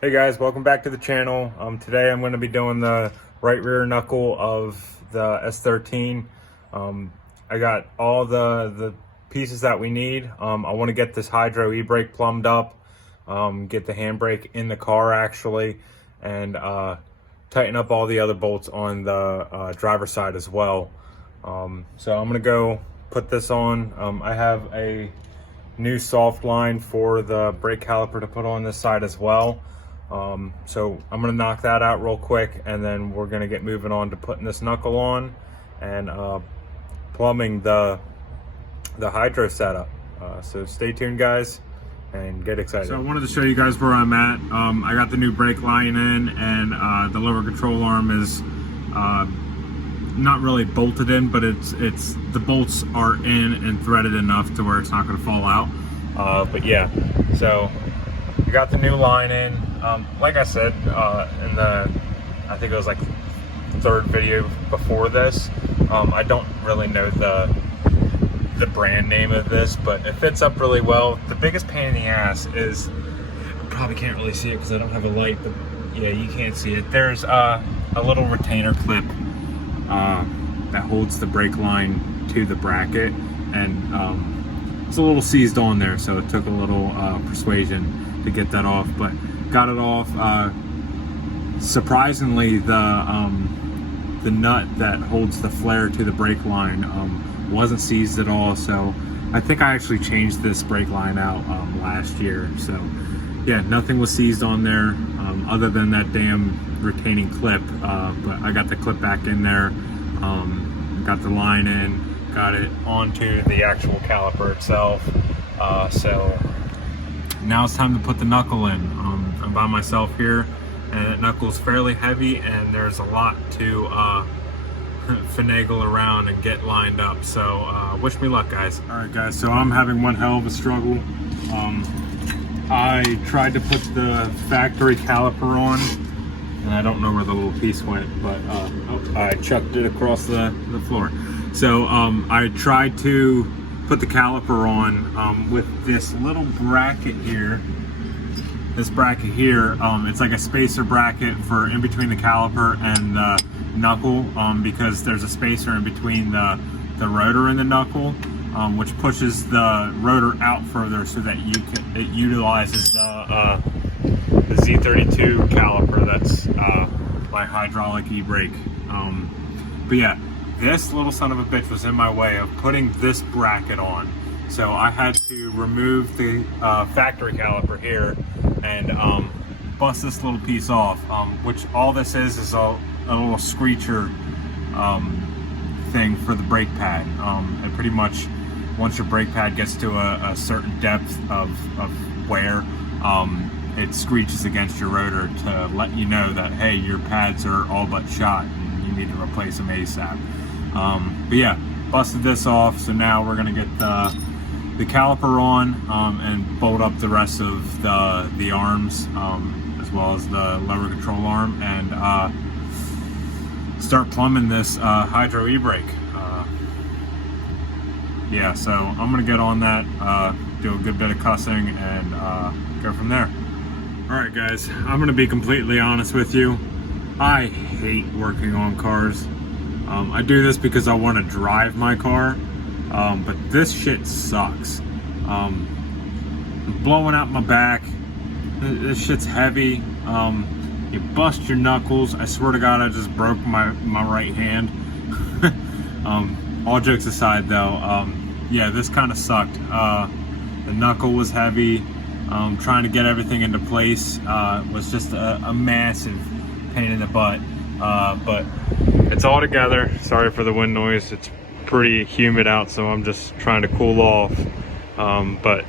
Hey guys, welcome back to the channel. Today I'm going to be doing the right rear knuckle of the S13. I got all the pieces that we need. I want to get this Hydro e-brake plumbed up, get the handbrake in the car actually, and tighten up all the other bolts on the driver's side as well. So I'm going to go put this on. I have a new soft line for the brake caliper to put on this side as well. So I'm gonna knock that out real quick, and then we're gonna get moving on to putting this knuckle on and plumbing the Hydro setup. So stay tuned guys and get excited. So I wanted to show you guys where I'm at. I got the new brake line in, and the lower control arm is not really bolted in, but it's the bolts are in and threaded enough to where it's not going to fall out. But yeah, so we got the new line in. Like I said in the, I think it was like third video before this, I don't really know the brand name of this, but it fits up really well. The biggest pain in the ass is, you probably can't really see it because I don't have a light, but yeah, you can't see it. There's a little retainer clip that holds the brake line to the bracket, and it's a little seized on there, so it took a little persuasion to get that off, but got it off. Surprisingly, the nut that holds the flare to the brake line wasn't seized at all, so I think I actually changed this brake line out last year. So yeah, nothing was seized on there other than that damn retaining clip, but I got the clip back in there, got the line in, got it onto the actual caliper itself. So now it's time to put the knuckle in. I'm by myself here, and that knuckle's fairly heavy, and there's a lot to finagle around and get lined up. So wish me luck, guys. All right, guys. So I'm having one hell of a struggle. I tried to put the factory caliper on, and I don't know where the little piece went, but I chucked it across the floor. So I tried to put the caliper on with this little bracket here. This bracket here, it's like a spacer bracket for in between the caliper and the knuckle, because there's a spacer in between the rotor and the knuckle, which pushes the rotor out further so that it utilizes the Z32 caliper that's by Hydraulic e-brake. But yeah, this little son of a bitch was in my way of putting this bracket on. So I had to remove the factory caliper here and bust this little piece off, which all this is a little screecher thing for the brake pad. And pretty much once your brake pad gets to a certain depth of wear, it screeches against your rotor to let you know that, hey, your pads are all but shot and you need to replace them ASAP. But yeah, busted this off, so now we're gonna get the caliper on and bolt up the rest of the arms, as well as the lower control arm, and start plumbing this Hydro e-brake. Yeah, so I'm gonna get on that, do a good bit of cussing, and go from there. All right, guys, I'm gonna be completely honest with you. I hate working on cars. I do this because I want to drive my car, but this shit sucks. Blowing out my back. This shit's heavy. You bust your knuckles. I swear to God, I just broke my right hand. All jokes aside, though, yeah, this kind of sucked. The knuckle was heavy. Trying to get everything into place was just a massive pain in the butt. But it's all together. Sorry for the wind noise. It's pretty humid out, so I'm just trying to cool off. But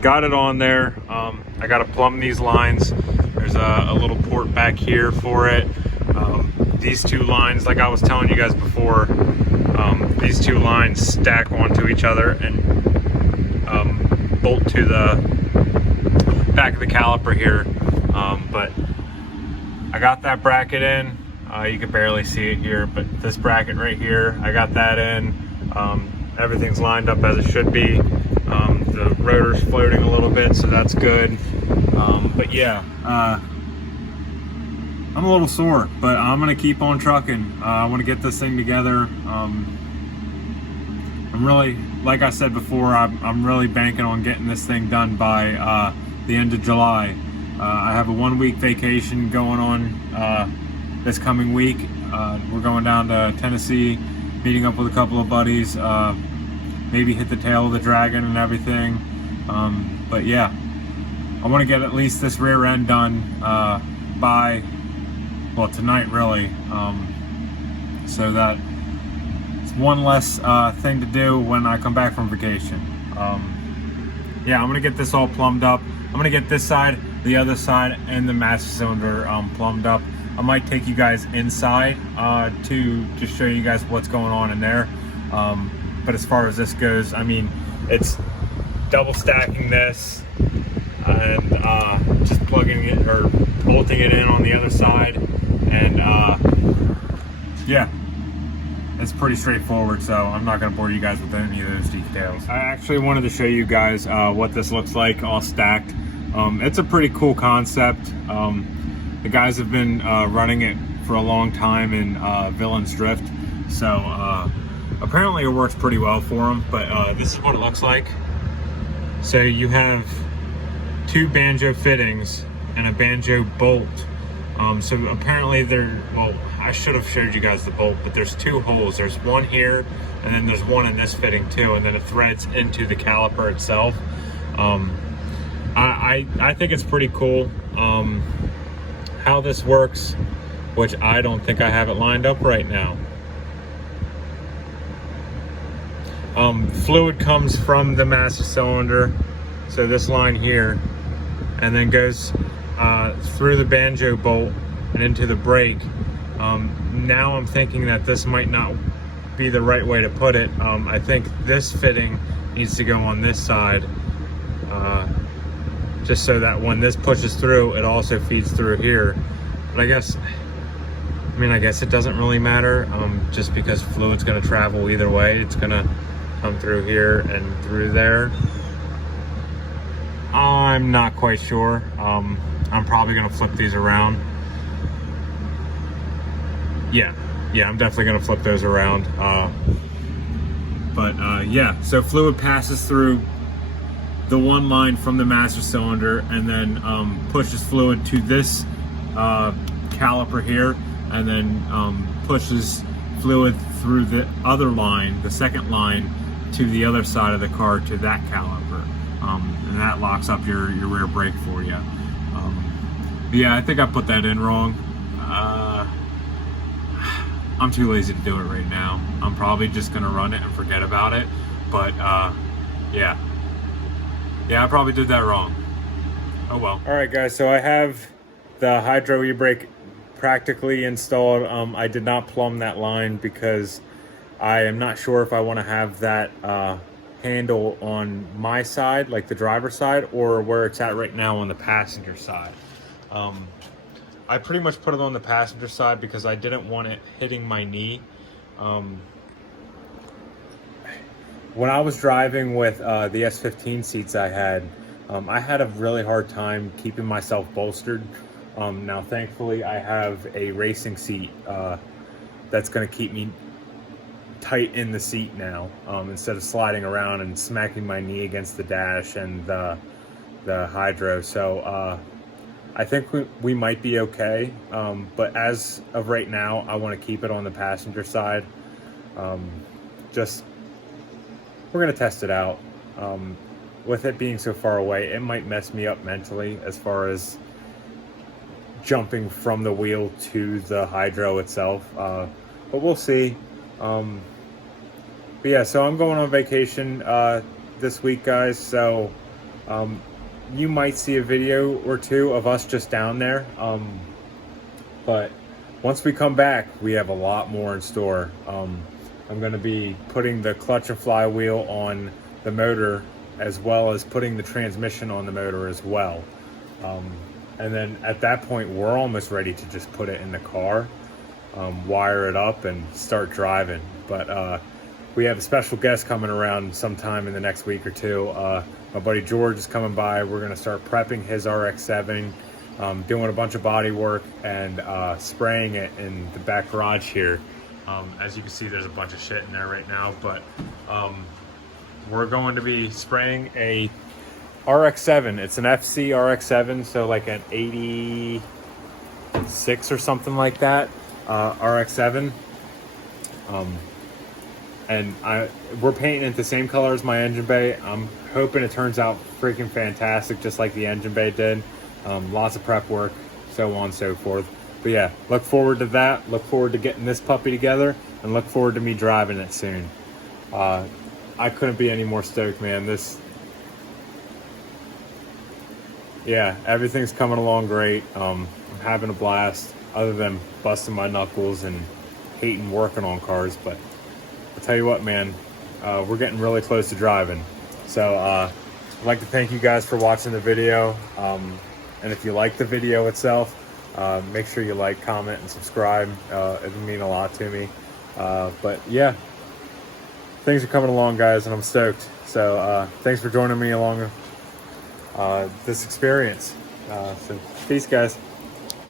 got it on there. I got to plumb these lines. There's a little port back here for it. These two lines, like I was telling you guys before, these two lines stack onto each other and bolt to the back of the caliper here. But I got that bracket in. You can barely see it here, but this bracket right here, I got that in. Everything's lined up as it should be. The rotor's floating a little bit, so that's good. But yeah, I'm a little sore, but I'm gonna keep on trucking. I want to get this thing together. I'm really, like I said before, I'm really banking on getting this thing done by the end of July. I have a 1-week vacation going on this coming week. We're going down to Tennessee, meeting up with a couple of buddies, maybe hit the tail of the dragon and everything. But yeah, I want to get at least this rear end done by, well, tonight really, so that it's one less thing to do when I come back from vacation. Yeah, I'm gonna get this all plumbed up. I'm gonna get this side, the other side, and the master cylinder plumbed up. I might take you guys inside to just show you guys what's going on in there. But as far as this goes, I mean, it's double stacking this and just plugging it or bolting it in on the other side, and yeah, it's pretty straightforward, so I'm not going to bore you guys with any of those details. I actually wanted to show you guys what this looks like all stacked. It's a pretty cool concept. The guys have been running it for a long time in Villains Drift, so apparently it works pretty well for them. But this is what it looks like. So you have 2 banjo fittings and a banjo bolt. So apparently well, I should have showed you guys the bolt, but there's 2 holes. There's one here, and then there's one in this fitting too, and then it threads into the caliper itself. I think it's pretty cool how this works, which I don't think I have it lined up right now. Fluid comes from the master cylinder, so this line here, and then goes through the banjo bolt and into the brake. Now I'm thinking that this might not be the right way to put it. I think this fitting needs to go on this side, just so that when this pushes through, it also feeds through here. But I guess it doesn't really matter, just because fluid's going to travel either way. It's going to come through here and through there. I'm not quite sure. I'm probably going to flip these around. Yeah, I'm definitely going to flip those around. Yeah, so fluid passes through the one line from the master cylinder, and then pushes fluid to this caliper here, and then pushes fluid through the other line, the second line, to the other side of the car to that caliper, and that locks up your rear brake for you. Yeah, I think I put that in wrong. I'm too lazy to do it right now. I'm probably just gonna run it and forget about it, but yeah, I probably did that wrong. Oh well. All right, guys, so I have the Hydro e-brake practically installed. I did not plumb that line because I am not sure if I want to have that handle on my side, like the driver's side, or where it's at right now on the passenger side. I pretty much put it on the passenger side because I didn't want it hitting my knee. When I was driving with the S15 seats I had a really hard time keeping myself bolstered. Now, thankfully, I have a racing seat that's going to keep me tight in the seat now, instead of sliding around and smacking my knee against the dash and the Hydro. So I think we might be okay, but as of right now, I want to keep it on the passenger side. We're going to test it out. With it being so far away, it might mess me up mentally as far as jumping from the wheel to the Hydro itself, but we'll see. But yeah, so I'm going on vacation this week, guys, so you might see a video or two of us just down there, but once we come back, we have a lot more in store. I'm going to be putting the clutch and flywheel on the motor, as well as putting the transmission on the motor as well. And then at that point, we're almost ready to just put it in the car, wire it up, and start driving. But we have a special guest coming around sometime in the next week or two. my buddy George is coming by. We're gonna start prepping his RX-7, doing a bunch of body work and spraying it in the back garage here. As you can see, there's a bunch of shit in there right now, but we're going to be spraying a RX-7. It's an FC RX-7, so like an 86 or something like that, RX-7. And we're painting it the same color as my engine bay. I'm hoping it turns out freaking fantastic, just like the engine bay did. Lots of prep work, so on and so forth. But yeah, look forward to that. Look forward to getting this puppy together, and look forward to me driving it soon. I couldn't be any more stoked, man. Yeah, everything's coming along great. I'm having a blast, other than busting my knuckles and hating working on cars. But I'll tell you what, man, we're getting really close to driving. So I'd like to thank you guys for watching the video. And if you like the video itself, make sure you like, comment, and subscribe. It would mean a lot to me. But yeah, things are coming along, guys, and I'm stoked. So thanks for joining me along this experience. So peace, guys.